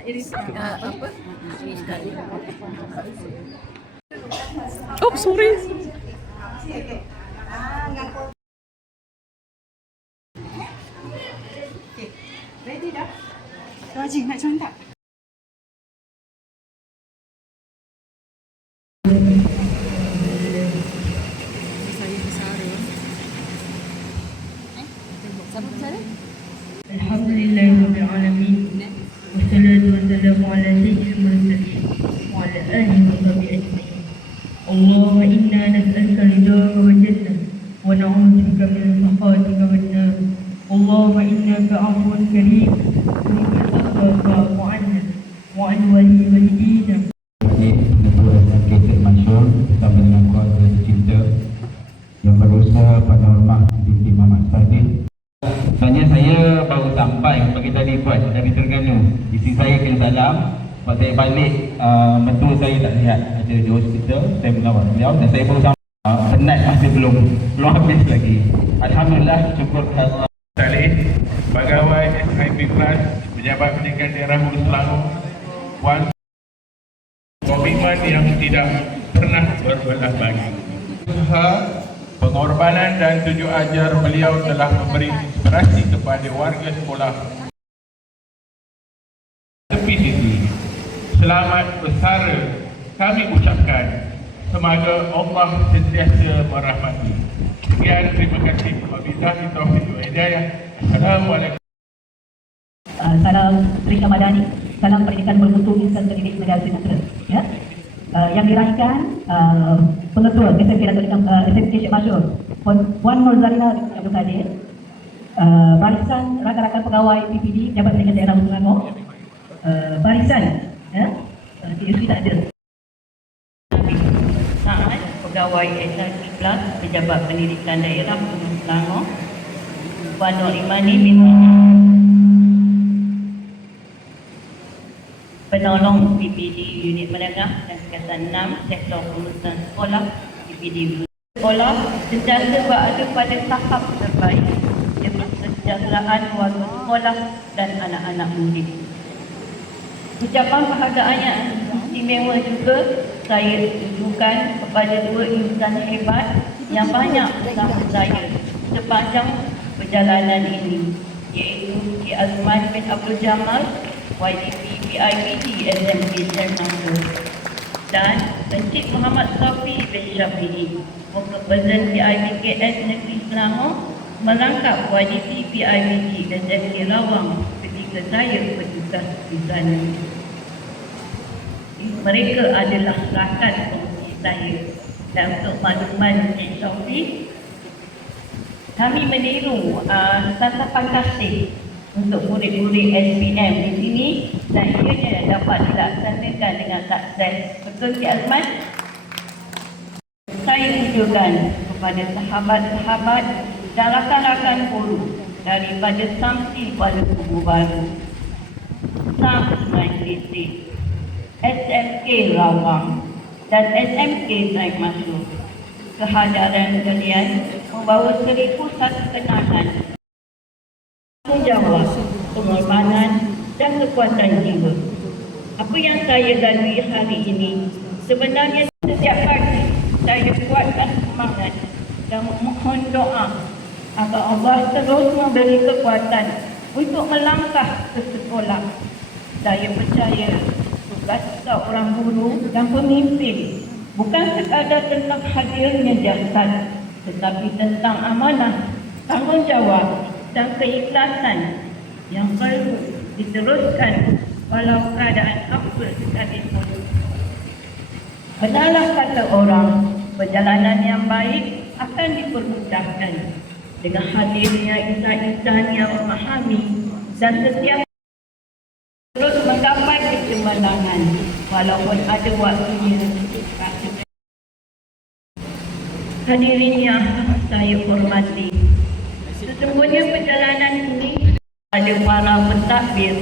Apa? Oh, sorry. Ready dah? Tuan Haji nak join tak? Alhamdulillahirabbil alamin. Wassalatu wassalamu ala sayyidil mursalin wa ala alihi wa sahbihi ajma'in. Allahumma inna nas'aluka ridhaka wal jannah wa na'udzubika min sakhatika wan nar. Allahumma innaka 'afuwun karim tuhibbul 'afwa fa'fu 'anna wa 'an walidina. Kita Mansur bersama dengan keluarga tercinta yang berusaha pada hormat binti Muhammad Sadiq. Sebenarnya saya baru sampai pagi tadi Puan dari Terengganu. Isteri saya kena salam. Lepas saya balik, mentua saya tak sihat, ada di hospital. Saya merawat beliau dan saya baru sampai. Penat masih belum habis lagi. Alhamdulillah, syukur Allah. Salih, Pegawai SIP Plus, Pejabat Pendidikan Daerah Hulu Selangor, Puan, komitmen yang tidak pernah berbelah bagi. Usaha, pengorbanan dan tunjuk ajar beliau telah memberi inspirasi kepada warga sekolah. Tepi sisi, selamat bersara kami ucapkan. Semoga Allah sentiasa merahmati. Sekian, terima kasih. Wabillahi taufiq wal hidayah. Assalamualaikum. Salam Sri Ramadhani, salam pendidikan bermutu insan pendidik negara sejahtera. Ya, yang diraihkan pengetua SMK SMK Syekh Masyur, Puan Nurzalina Abdul Kadir, barisan rakan-rakan pegawai PPD Jabatan Pendidikan Daerah Selangor, barisan TSP tak ada. Saat pegawai SIP Plus Pejabat Pendidikan Daerah Selangor, Puan Nur Imani binti penolong PPD Unit Menengah dan Tingkatan 6 Sektor Pengurusan Sekolah PPD Sekolah sentiasa berada pada tahap terbaik demi kesejahteraan warga sekolah dan anak-anak murid. Ucapan penghargaan yang istimewa juga saya tujukan kepada dua insan hebat yang banyak bersama saya sepanjang perjalanan ini, iaitu Cik Azman bin Abdul Jamal, YDP PIBD SMK Syekh Mansur, dan Encik Muhammad Safi bin Syafi'i, Wakil PIBKS Negeri Selangor, merangkap YDP PIBD SMK Rawang ketika saya bertugas di sana. Mereka adalah rakan kongsi saya. Dan untuk makluman Encik Safi, kami meniru santapan kasih untuk murid-murid SPM di sini dan ianya dapat dilaksanakan dengan sukses. Betul Cik Azman? Saya tujukan kepada sahabat-sahabat dan rakan-rakan guru daripada Samsi Kuala Kubu Baru, SAM Sungai Kelitih, SMK Rawang dan SMK Syekh Mansur. Kehadiran kalian membawa 1001 kenangan, tanggungjawab, pengorbanan dan kekuatan jiwa. Apa yang saya lalui hari ini sebenarnya setiap pagi saya kuatkan semangat dan mohon doa agar Allah terus memberi kekuatan untuk melangkah ke sekolah. Saya percaya tugas seorang guru dan pemimpin bukan sekadar tentang hadirnya jasad, tetapi tentang amanah, tanggungjawab dan keikhlasan yang perlu diteruskan walau keadaan apa sekalipun. Benarlah kata orang, perjalanan yang baik akan dipermudahkan dengan hadirnya insan-insan yang memahami dan setia terus menggapai kecemerlangan walaupun ada waktunya. Hadirin yang saya hormati, sesungguhnya perjalanan ini ada para pentadbir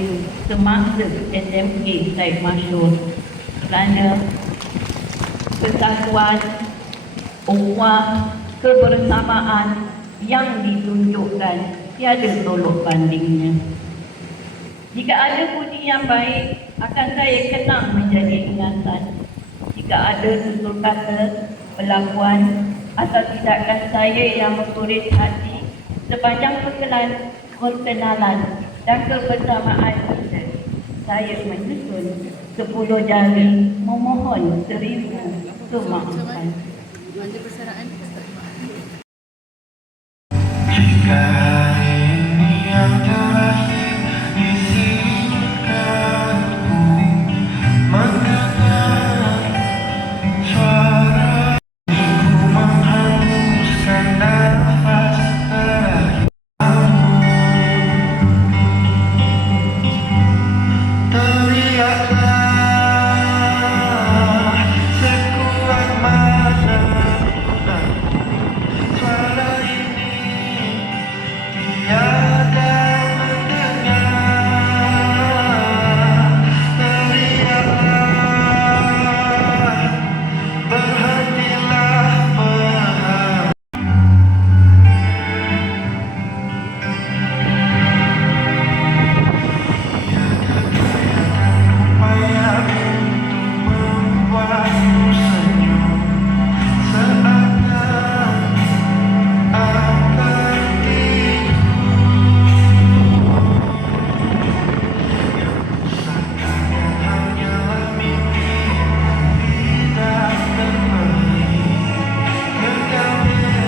semasa SMK Syekh Mansur kerana kesatuan, ukhuwah, kebersamaan yang ditunjukkan tiada tolok bandingnya. Jika ada budi yang baik, akan saya kenang menjadi ingatan. Jika ada tutur kata, perlakuan atau tindakan saya yang menggores hati sepanjang perkenalan dan kebersamaan kita, saya menyusun 10 jari memohon 1000 kemaafan. Jika ini yang terakhir izinkanku mendengar suara ibu menghembuskan nafas terakhir kamu. Teriaklah sekuat mana suara ini tiada mendengar. Teriaklah, berhentilah berhenti. Upaya untuk membuatmu senyum seakan akan hanyalah mimpi tidak terbeli kegembiraan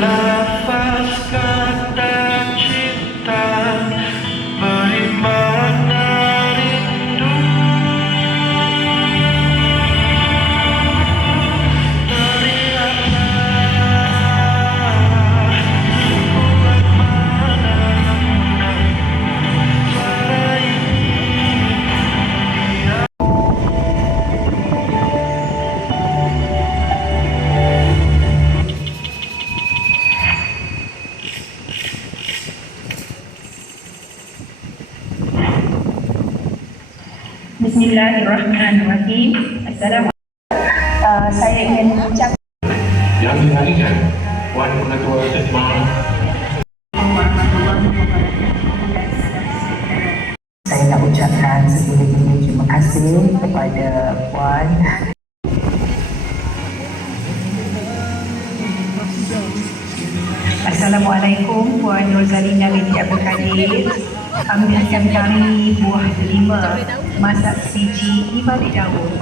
lafazkan dan cinta beri makna rindu. Teriaklah sekuat mana suara ini. Bismillahirrahmanirrahim. Assalamualaikum. Saya ingin mengucapkan Yang diharikan Puan Pengetua Sesma. Saya nak ucapkan sebelum-belum terima kasih kepada Puan. Assalamualaikum, Puan Rozalina binti Abdul Kadir. Ambilkan kami buah delima masak siji di balik daun.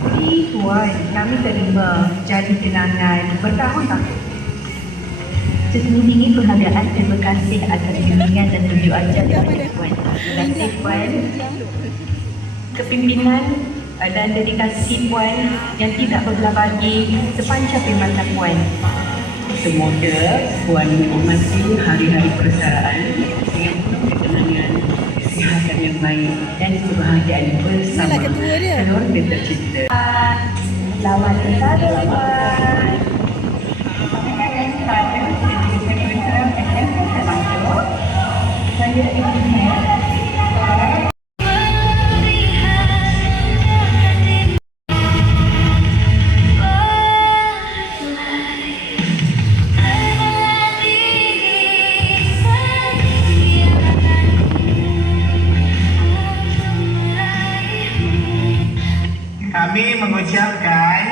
Beri Tuan, kami terima jadi kenangan bertahun-tahun. Seselubungi penghargaan terima kasih atas bimbingan dan tunjuk ajar daripada Puan. Terima kasih Puan. Kepimpinan dan dedikasi Puan yang tidak berbelah bagi sepanjang perkhidmatan Puan. Semoga Puan menikmati hari-hari persaraan dengan penuh ketenangan, kesihatan yang baik dan kebahagiaan bersama keluarga tercinta. Selamat bersama Puan. Saya ingin Kami mengucapkan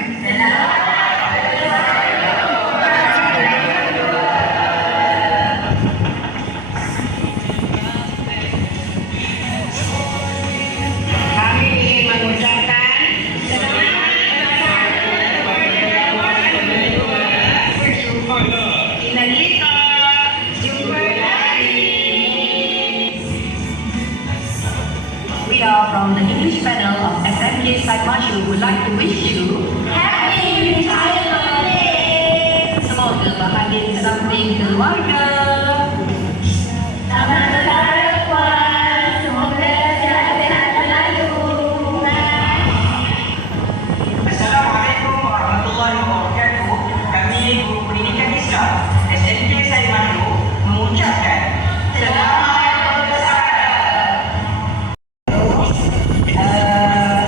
like to wish you happy retirement. Semoga bahagia di samping keluarga. Selamat berharap puan. Semoga sehat-sehat selalu. Assalamualaikum warahmatullahi wabarakatuh. Kami Guru Pendidikan Islam SMK Seri Madu mengucapkan selamat bersara.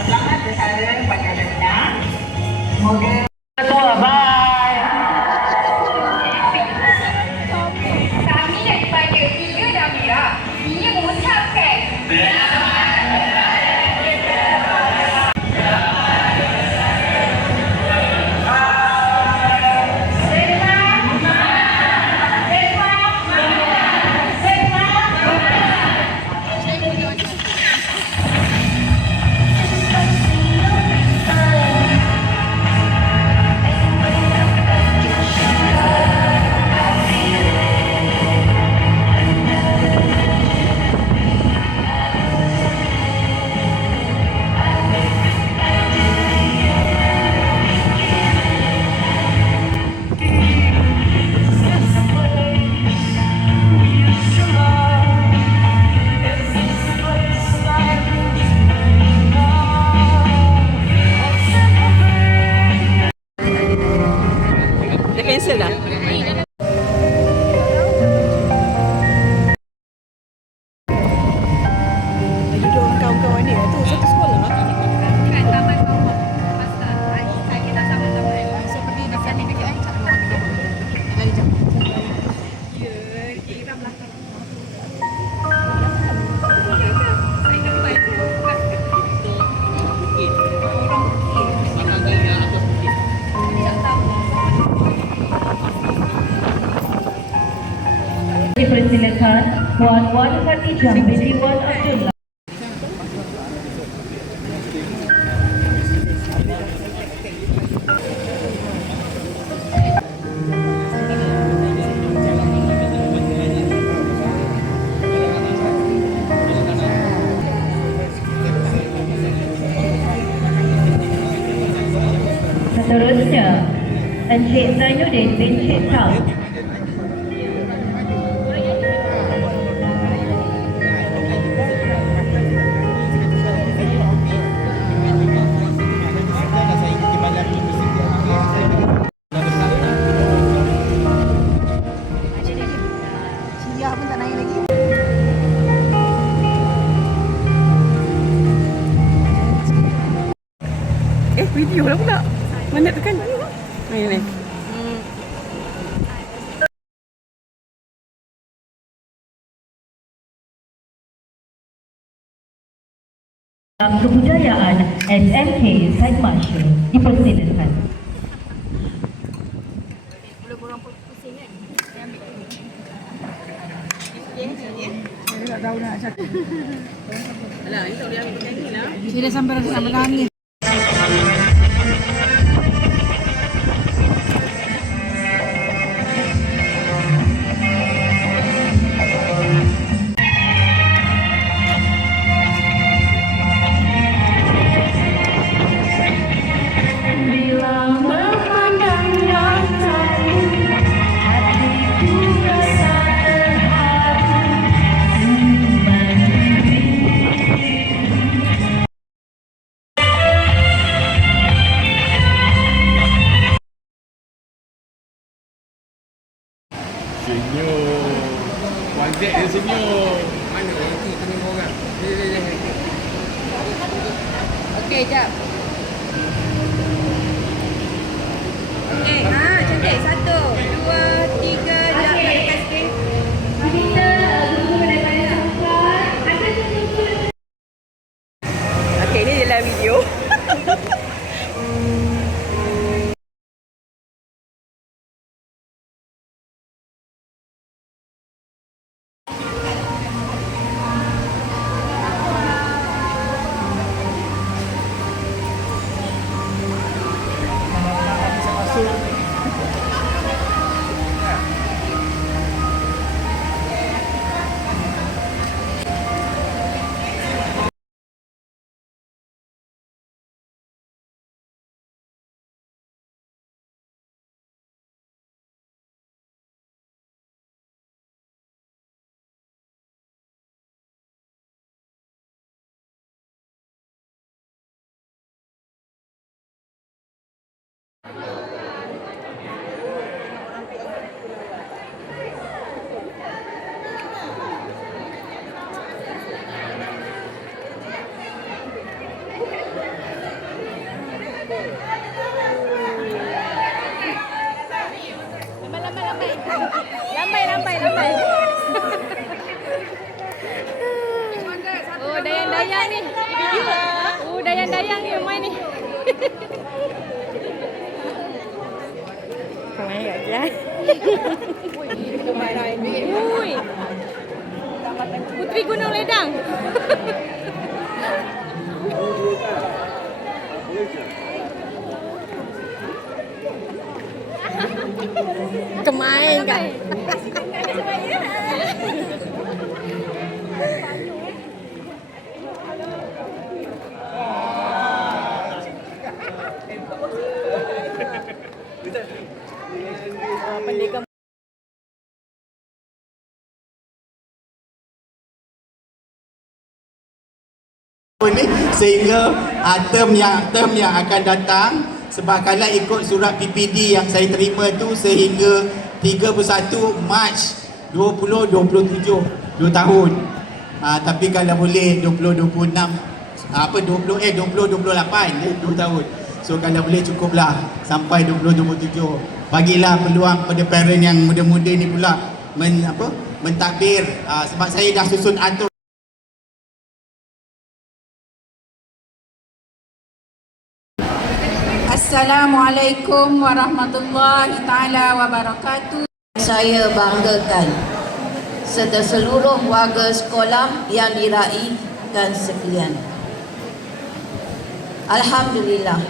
Selamat bersara kepada Rena. Semoga Kami daripada Tiga Damira ingin mengucapkan Dah cancel dah? Duduk dengan kawan-kawan dia tu satu sekolah. kan taman bawah. Pasal kita sama-sama seperti di sana dekat lagi jam. Ya, kira belakang. Saya dapat. Dipersilakan Puan Khadijah binti Wan Abdullah. Seterusnya, Encik Zainuddin bin Cik Tau. Sia pun tak naik lagi. Video lah pula. Mana tekan? Ni. Kebudayaan SMK Said Marshall dipersilakan. Alah, ni tak boleh ambil nyanyi lah. Saya dah sampai rasa nak menangis. Senyum. Wajib dia senyum. Okey, jap. Okey, cantik. 1, 2, 3, jap. Dekat sikit. Okey, ni je lah video. Lambai. Oh, dayang-dayang ni. Oh, dayang-dayang ni yang main ni. Main kat kelas. Ui. Puteri Gunung Ledang. Kemain kan? Pendekar ni sehingga term yang akan datang, sebab kalau ikut surat PPD yang saya terima tu sehingga 31 Mac 2027 2 tahun. Tapi kalau boleh 2028 2 tahun. So kalau boleh cukuplah sampai 2027. Bagilah peluang pada parent yang muda-muda ni pula mentadbir, sebab saya dah susun atur. Assalamualaikum warahmatullahi taala wabarakatuh. Saya banggakan serta seluruh warga sekolah yang diraihkan sekalian. Alhamdulillah,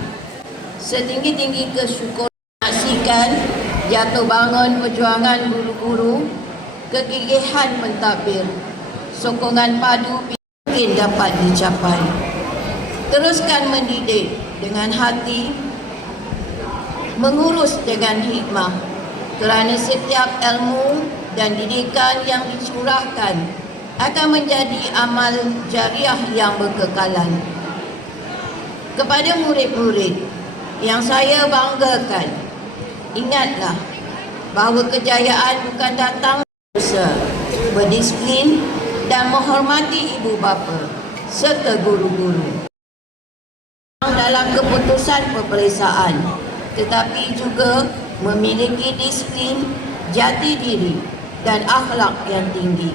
setinggi-tinggi kesyukuran menyaksikan jatuh bangun perjuangan guru-guru, kegigihan mentadbir, sokongan padu mungkin dapat dicapai. Teruskan mendidik dengan hati, mengurus dengan hikmah, kerana setiap ilmu dan didikan yang dicurahkan akan menjadi amal jariah yang berkekalan. Kepada murid-murid yang saya banggakan, ingatlah bahawa kejayaan bukan datang usaha, berdisiplin dan menghormati ibu bapa serta guru-guru dalam keputusan peperiksaan, tetapi juga memiliki disiplin, jati diri dan akhlak yang tinggi.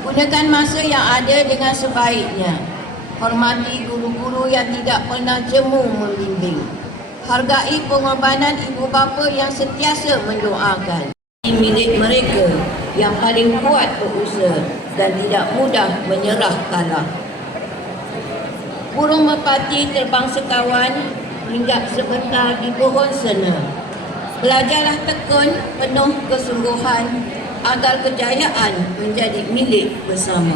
Gunakan masa yang ada dengan sebaiknya. Hormati guru-guru yang tidak pernah jemu membimbing. Hargai pengorbanan ibu bapa yang sentiasa mendoakan. Milik mereka yang paling kuat berusaha dan tidak mudah menyerah kalah. Burung merpati terbang sekawan, hinggap sebentar di pohon sena. Belajarlah tekun, penuh kesungguhan agar kejayaan menjadi milik bersama.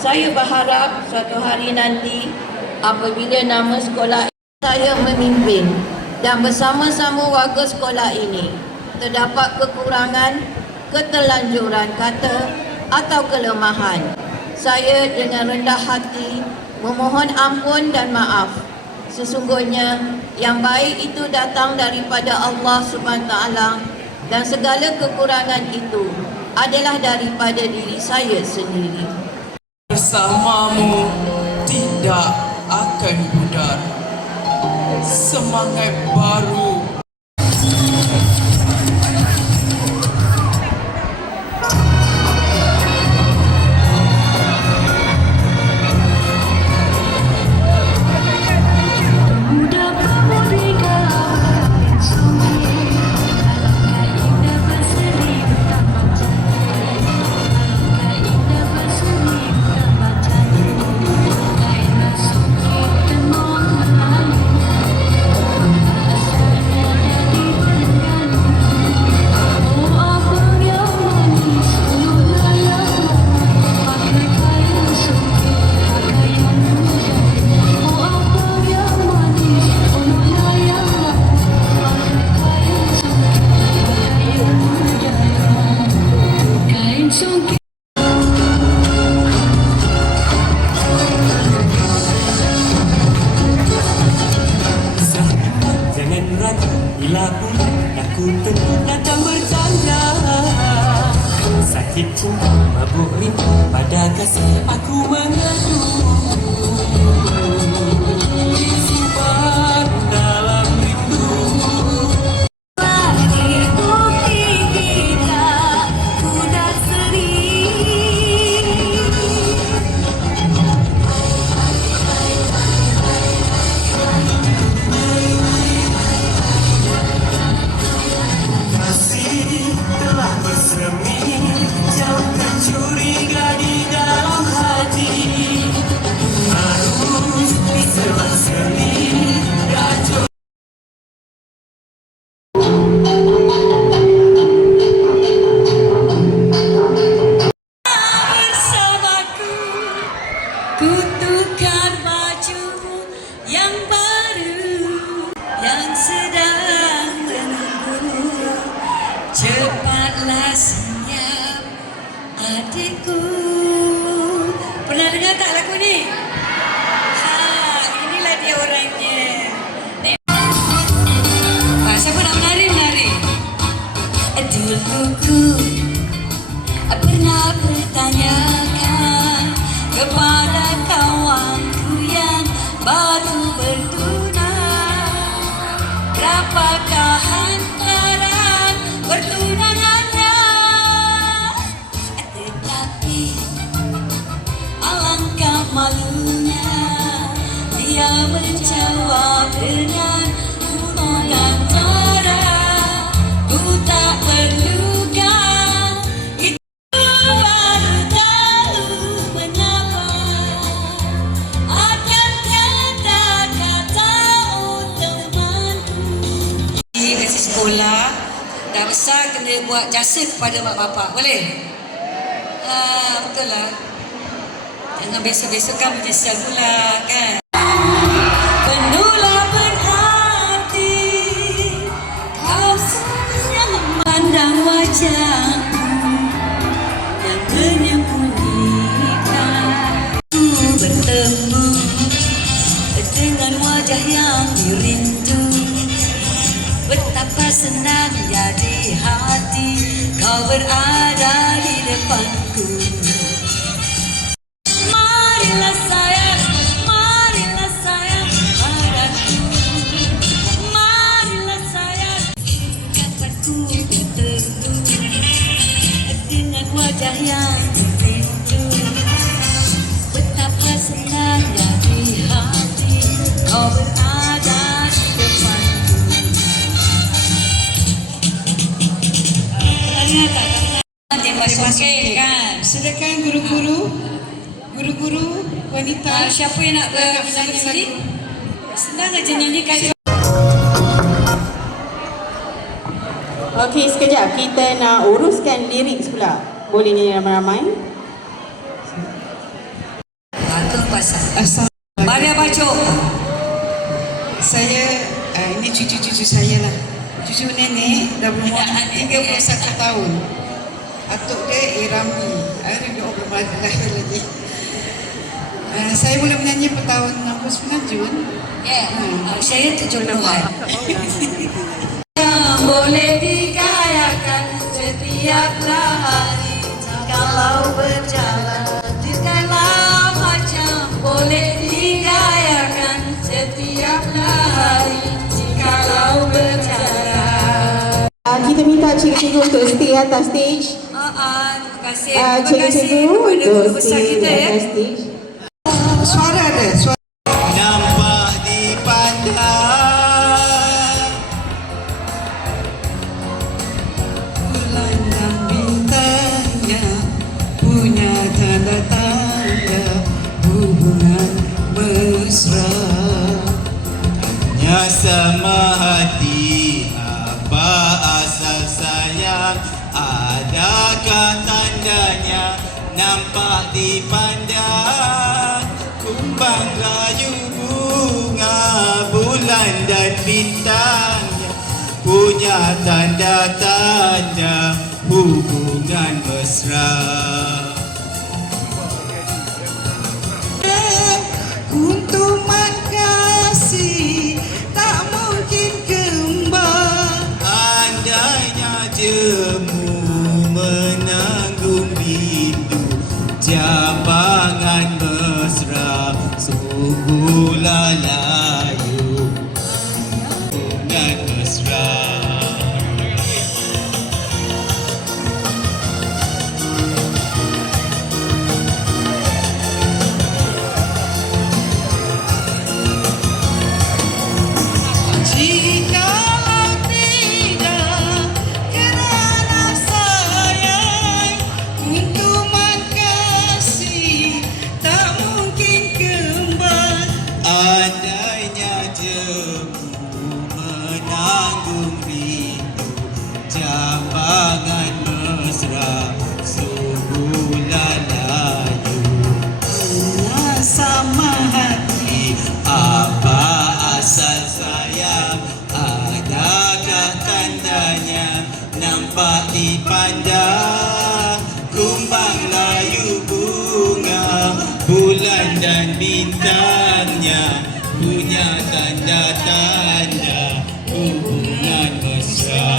Saya berharap suatu hari nanti apabila nama sekolah saya memimpin dan bersama-sama warga sekolah ini terdapat kekurangan, keterlanjuran kata atau kelemahan, saya dengan rendah hati memohon ampun dan maaf. Sesungguhnya yang baik itu datang daripada Allah SWT dan segala kekurangan itu adalah daripada diri saya sendiri. Bersamamu tidak akan pudar. Semangat baru. Bila pun aku tentu datang bertanda. Sakit cinta, mabuk rindu, pada kasih aku mengadu. Disimpan dalam rindu. Dahuluku pernah bertanyakan kepada kawanku yang baru bertunang, berapakah hantaran pertunangannya? Tetapi alangkah malunya dia menjawab dengan momongan cara, ku tak perlukan itu, baru tahu mengapa akan kata-kata temanku. Kasih sekolah, dah besar kena buat jasa kepada mak bapak, boleh? Betul lah. Jangan besok-besok kan menyesal pula kan. Penuhlah berhati kau sayang memandang wajahku yang menyembunyikan. Ku bertemu dengan wajah yang dirindu, betapa senangnya di hati kau berada di depanku. Marilah sayang padaku, marilah sayang. Kataku bertemu dengan wajah yang rindu, betapa senangnya di hati kau berada di depanku. Pakai kan? Sedangkan guru-guru wanita. Siapa yang nak bernyanyi? Senang aja nyanyi kan. Okey, sekejap. Kita nak uruskan lirik pula. Boleh nyanyi ramai-ramai? Bakal pasal. Maria Bacok. Saya, ini cucu-cucu saya lah. Cucu nenek dah berumur 31 tahun. Atuk dia Irami. Hari dia belum lahir lagi. Saya mula menyanyi pada tahun 69 Jun. Ya, saya 70-an. Boleh digayakan setiap hari kalau berjalan di dalam macam. Boleh digayakan setiap hari kalau berjalan. Kita minta cikgu-cikgu untuk stay atas stage. Terima kasih. Terima kasih Cikgu-cikgu kepada guru untuk besar stay kita ya. atas stage. Suara ada. Suara. Nampak dipandang Bulan dan bintangnya punya tanda-tanda hubungan mesra. tanya sama hati, apa asal sayang? Adakah tandanya nampak dipandang? Kumbang layu bunga, bulan dan bintangnya punya tanda-tanda hubungan mesra. Kuntuman kasih tak mungkin kembali. Andainya jemu menanggung rindu, jambangan mesra sungguhlah layu hubungan mesra. Jikalau tidak kerana sayang, kuntuman kasih tak mungkin kembali. Andainya jemu menanggung rindu, jambangan mesra sungguhlah layu. Sama hati, Apa asal sayang? Adakah tandanya nampak dipandang? Kumbang layu bunga, bulan dan bintangnya punya tanda-tanda hubungan mesra.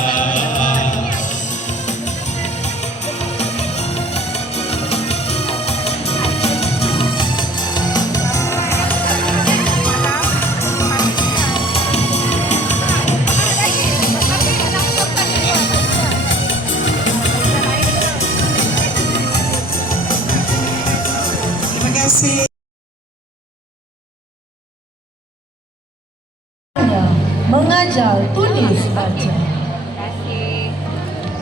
belajar tulis baca.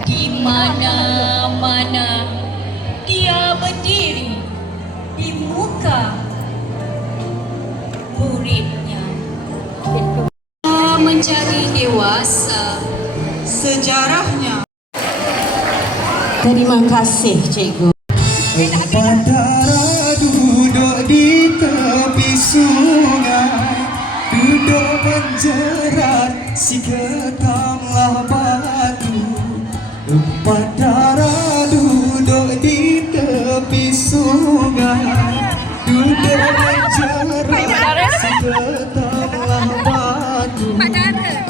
Di mana-mana dia berdiri di muka muridnya. Menjadi dewasa Sejarahnya. Terima kasih cikgu. Bandara duduk di tepi sungai, duduk menjerat si ketamlah batu. Bandara duduk di tepi sungai, duduk menjerat si ketamlah batu.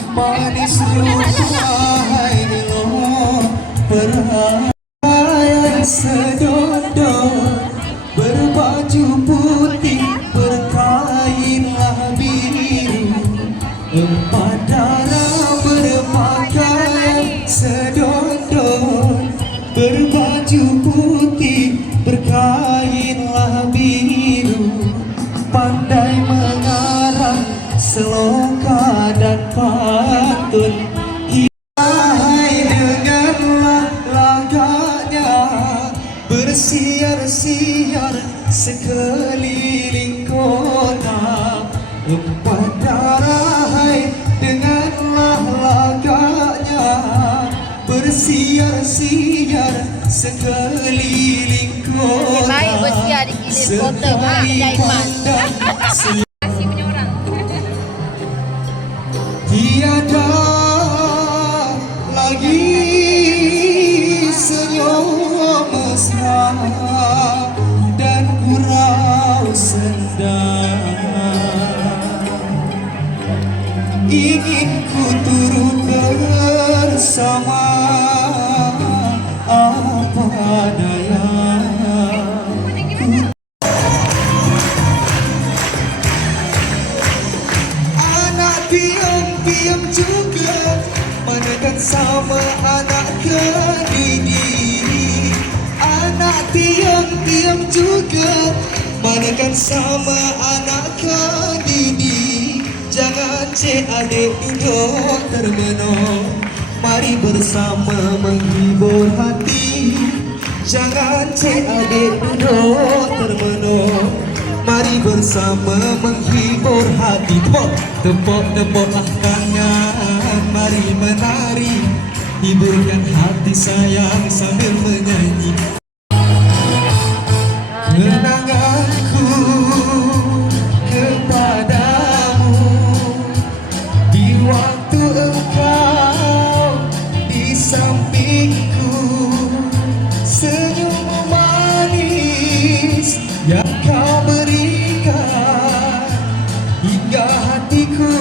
Manis rupai nilo berhayal sedondong, berbaju putih berkainlah biru. Empat darah berpakaian sedondong, berbaju putih berkainlah biru. Pandai mengarang seloka dan pantun, hai denganlah laganya bersiar-siar sekeliling kota. Empat darah, hai denganlah laganya bersiar-siar sekeliling kota. Baik bersiar di kilis kota, Mak Jaiman. Tiada lagi senyum mesra dan gurau senda. Ingin ku turut bersama apa daya. Diam juga manakan sama anak kedidi. Anak diam juga manakan sama anak kedidi. Jangan cek adik duduk termenung, mari bersama menghibur hati. Jangan cek adik duduk termenung, mari bersama menghibur hati. Tepuk-tepuklah tangan, mari menari, hiburkan hati sayang sambil menyanyi. Kenanganku kepadamu di waktu engkau di sampingku, senyum manis yang kau berikan hingga hatiku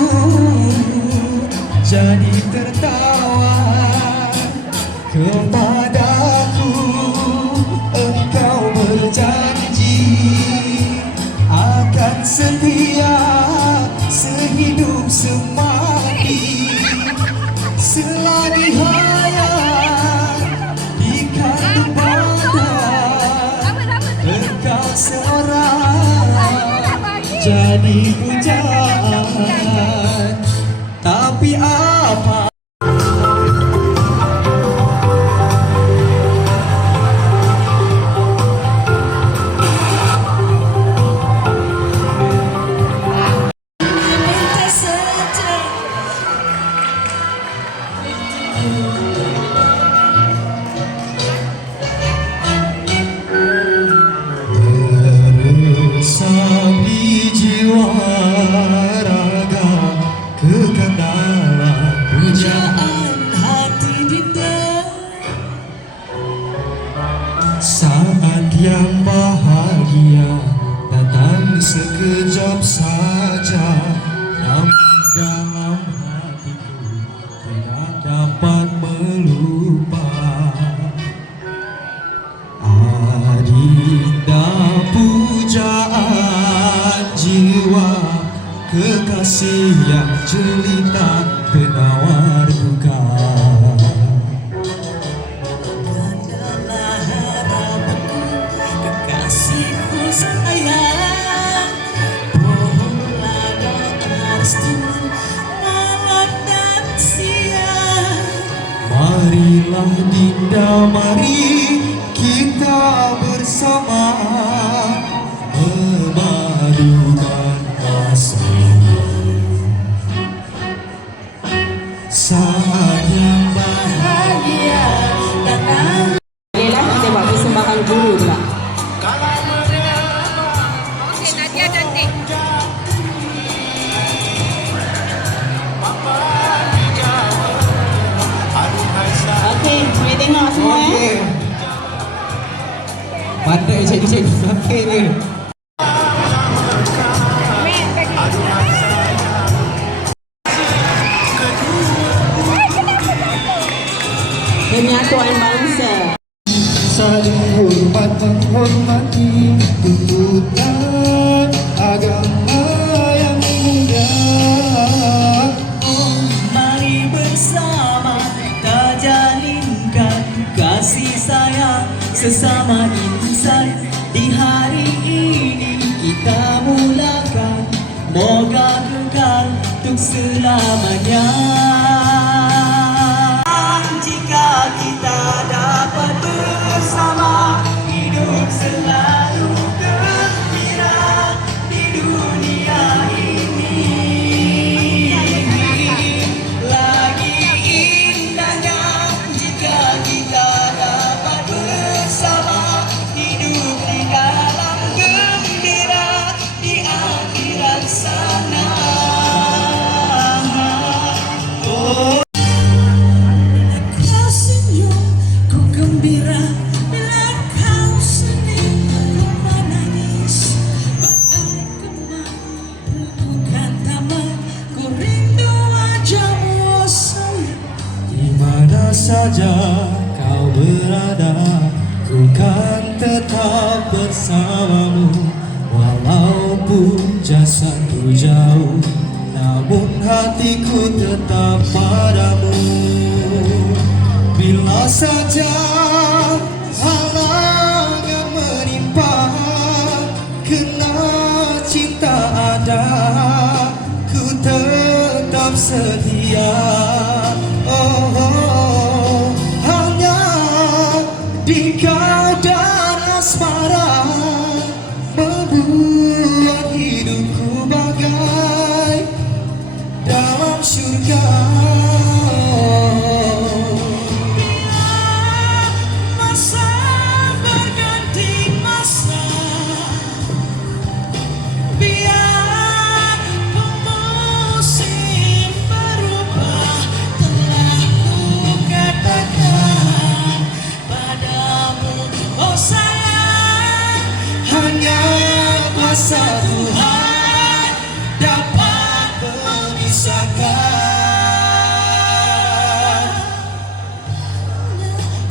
jadi tertawa. Kepadaku engkau berjanji akan setia sehidup semati. Selagi hayat di kandung badan, engkau seorang jadi pujaan. Tapi apa di jiwa raga kekendalan pujaan hati dinda. Saat yang bahagia datang sekejap saja, namun dalam hatiku tidak dapat melupa. Adinda pujaan jiwa, kekasih yang jelita penawar duka. Kandalah harapanku, kekasihku sayang, pohonlah doa restu malam dan Marilah Dinda, mari kita bersama memadukan asmara. Saat yang bahagia datang. Bolehlah kita buat persembahan guru pula. Okey, Nadia cantik. Okey, boleh tengok semua Pandai cikgu-cikgu pakai dia. Penyatuan bangsa. Saling hormat menghormati tuntutan agama yang mulia. Mari bersama kita jalinkan kasih sayang sesama insan. Di hari ini kita mulakan, moga kekal untuk selamanya. Jika kita dapat bersama, hidup selalu gembira di dunia ini. Lagi indahnya jika kita dapat bersama, hidup di dalam gembira di akhirat sana. Oh. Saja kau berada, ku kan tetap bersamamu. Walaupun jasadku jauh, namun hatiku tetap padamu. Bila saja halangan menimpa, kena cinta ada, ku tetap setia. Oh, oh, hanya di keadaan asmara membuat hidupku bagai dalam surga. Masa berganti masa, biar musim berubah. Telah ku katakan padamu, oh sayang, hanya kuasa Tuhan dapat memisahkan.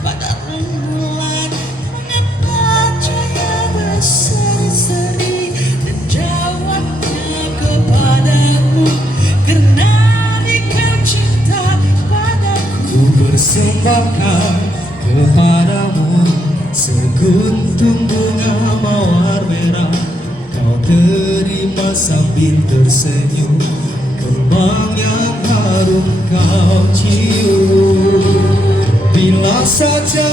Pada rembulan mendapat cahaya berseri-seri dan jawabnya kepadaku, karena engkau cinta padaku. Ku persembahkan kepadamu seguntung bunga mawar merah. Kau terima sambil tersenyum, kembang yang harum kau cium. Bila saja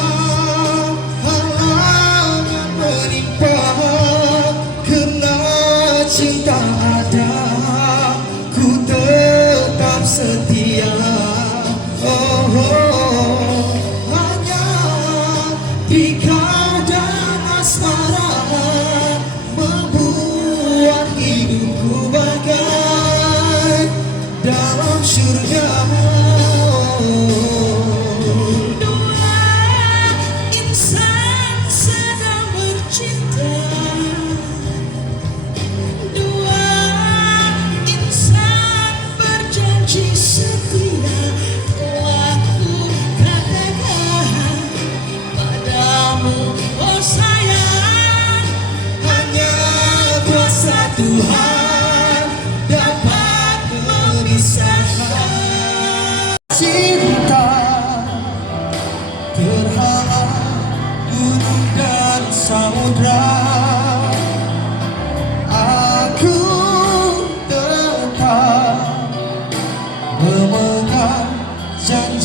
halangan menimpa, kena cinta ada, ku tetap setia. Oh, oh, hanya di keadaan asmara membuat hidupku bagai dalam surga. Dua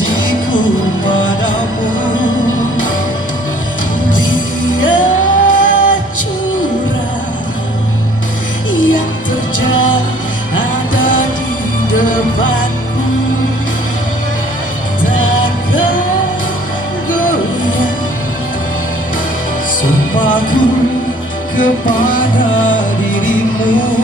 janjiku padamu. Dia curang yang terjadi ada di depanku, takkan goyah sumpahku kepada dirimu.